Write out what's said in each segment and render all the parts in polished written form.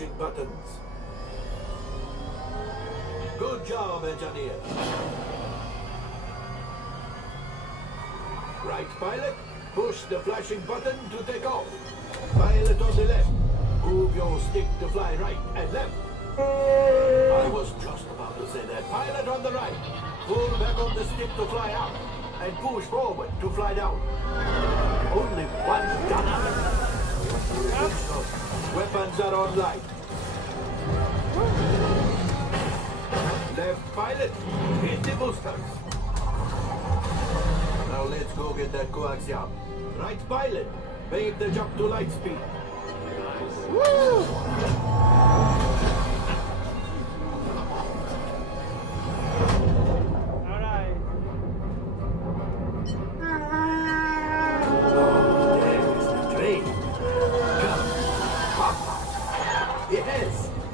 flashing buttons. Good job, engineer. Right, pilot. Push the flashing button to take off. Pilot on the left. Move your stick to fly right and left. I was just about to say that. Pilot on the right. Pull back on the stick to fly out. And push forward to fly down. Only one gunner. Weapons are online. Left pilot, hit the boosters. Now let's go get that coaxium. Right pilot, make the jump to light speed. Woo!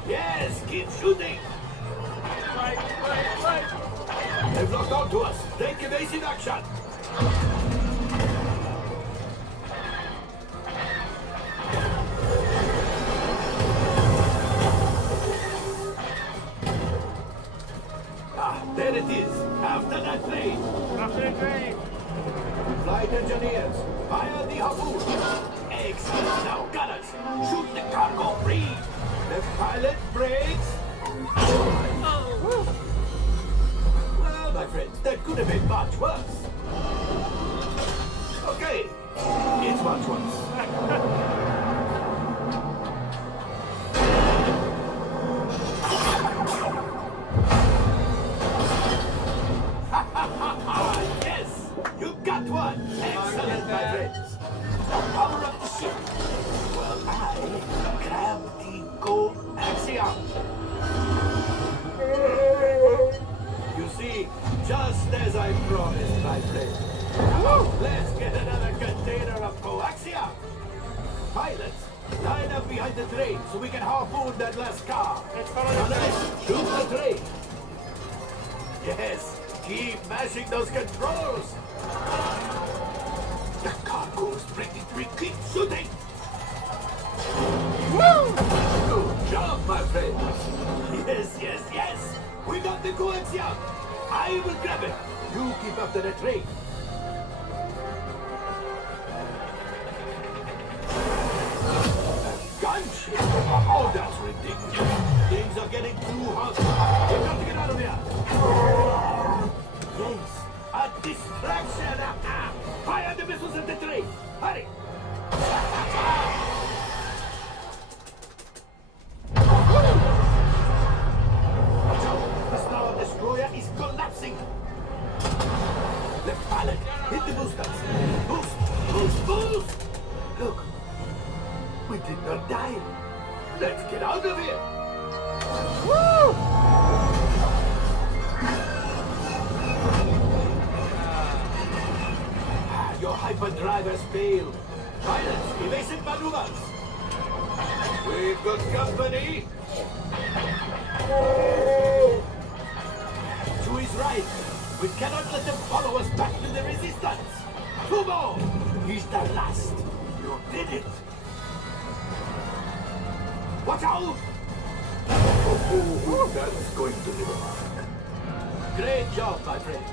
Yes, keep shooting! Right. They've locked onto us. Take evasive action! There it is. After that train. Flight engineers, fire the harpoon. Excellent. Now, gunners, shoot the cargo free. Left pilot, brakes. Oh. Well, my friends, that could have been much worse. Okay, it's much worse. Yes, you got one. Excellent, my friends. Power up the ship. Well, I grab the coaxium. You see, just as I promised, my friend. Now, let's get another container of coaxium. Pilots, line up behind the train so we can harpoon that last car. Let's follow the train. Shoot the train. Yes, keep mashing those controls. The cargo's breaking free. Keep shooting. Woo! Good job, my friends. Yes. We got the coaxium. I will grab it. You keep after the train. Gunship? Oh, that's ridiculous. Things are getting too hot. We've got to get out of here. Yes, a distraction. Fire the missiles at the train. Hurry. Watch out. The Star Destroyer is collapsing. Left pilot, hit the boosters. Boost. Look. We did not die. Let's get out of here. Woo! Your hyperdrive has failed. Pilots, evasive maneuvers. We've got company. Two is right. We cannot let them follow us back to the resistance. Two more. He's the last. You did it. Watch out! Oh, that's going to be the mark. Great job, my friends.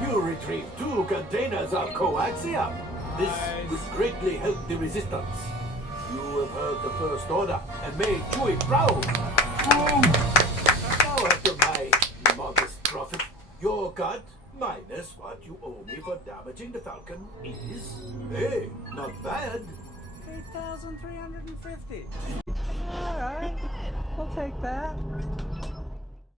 You retrieved 2 containers of coaxium. This will greatly help the resistance. You have heard the First Order and made Chewie proud. Now, after my modest profit, your cut minus what you owe me for damaging the Falcon is, hey, not bad. 8,350. All right, we'll take that.